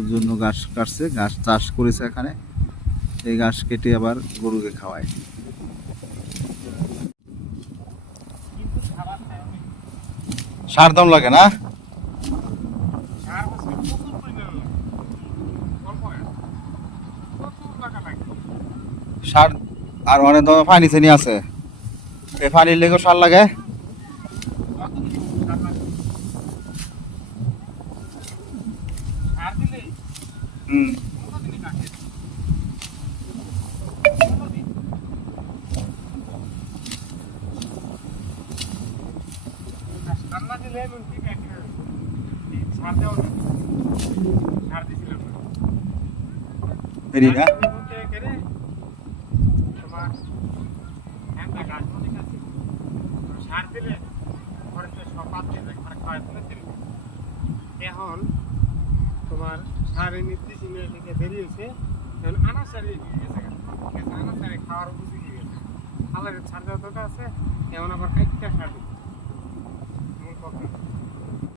গরুর জন্য ঘাস কাটছে, ঘাস চাষ করেছে এখানে। এই ঘাস কেটে আবার গরুকে খাওয়ায়। সার দাম লাগে না? সার আর অনেক ধরনের পানি চেনি আছে, এই পানির লেগে সার লাগে। হুম, এরি না? এখন তোমার সারের নির্দেশ থেকে বেরিয়েছে, এখন আনাসারি আনাসারি খাওয়ার উপযোগী গেছে। আলাদা ছাড় দেওয়া দরকার আছে, এমন আবার কাইটটা সার দিচ্ছে।